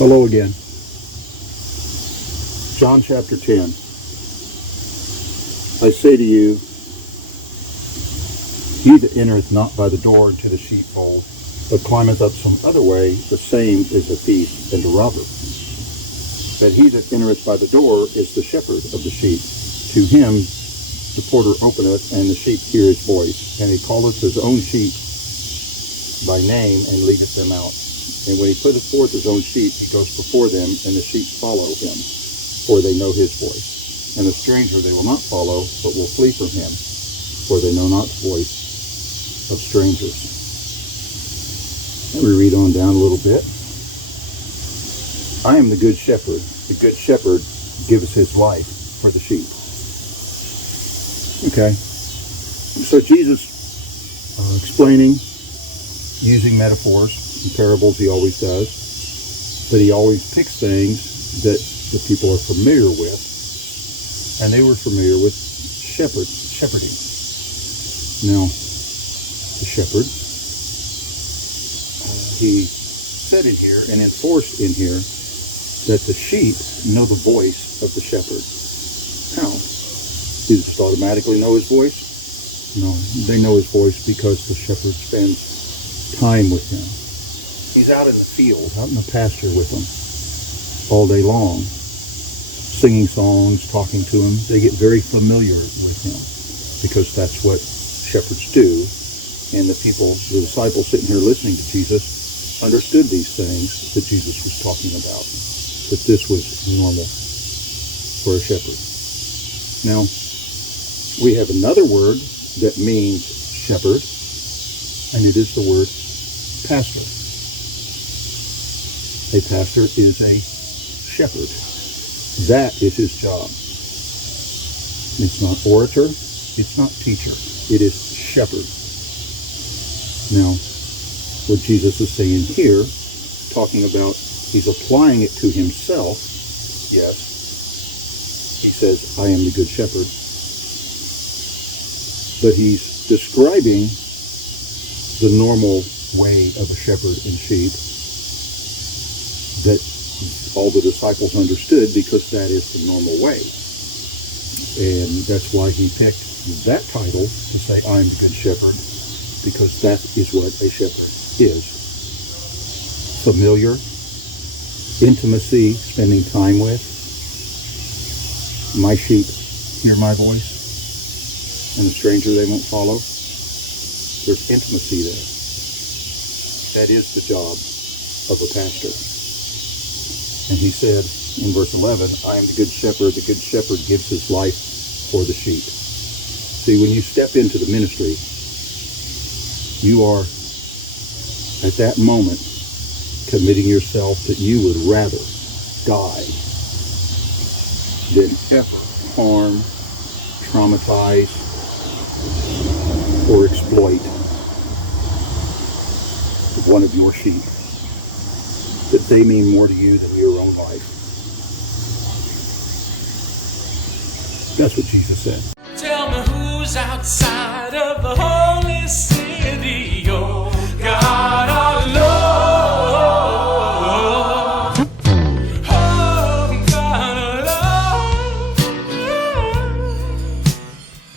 Hello again. John chapter 10. I say to you, he that entereth not by the door into the sheepfold, but climbeth up some other way, the same is a thief and a robber. But he that entereth by the door is the shepherd of the sheep. To him the porter openeth, and the sheep hear his voice, and he calleth his own sheep by name, and leadeth them out. And when he putteth forth his own sheep, he goes before them, and the sheep follow him, for they know his voice. And a stranger they will not follow, but will flee from him, for they know not the voice of strangers. Let me read on down a little bit. I am the good shepherd. The good shepherd gives his life for the sheep. Okay. So Jesus explaining, using metaphors and parables, he always does, but he always picks things that the people are familiar with, and they were familiar with shepherding. Now, the shepherd, he said in here and enforced in here that the sheep know the voice of the shepherd. How? Do they just automatically know his voice? No, they know his voice because the shepherd spends time with him. He's out in the field, out in the pasture with them all day long, singing songs, talking to him. They get very familiar with him because that's what shepherds do. And the disciples sitting here listening to Jesus understood these things that Jesus was talking about, that this was normal for a shepherd. Now, we have another word that means shepherd, and it is the word pastor. A pastor is a shepherd. That is his job. It's not orator, it's not teacher, it is shepherd. Now, what Jesus is saying here, talking about, he's applying it to himself. Yes, he says, I am the good shepherd. But he's describing the normal way of a shepherd and sheep that all the disciples understood, because that is the normal way. And that's why he picked that title to say, I'm the good shepherd, because that is what a shepherd is. Familiar, intimacy, spending time with. My sheep hear my voice, and a stranger they won't follow. There's intimacy there. That is the job of a pastor. And he said in verse 11, I am the good shepherd. The good shepherd gives his life for the sheep. See, when you step into the ministry, you are at that moment committing yourself that you would rather die than ever harm, traumatize, or exploit one of your sheep. That they mean more to you than your own life. That's what Jesus said. Tell me who's outside of the home.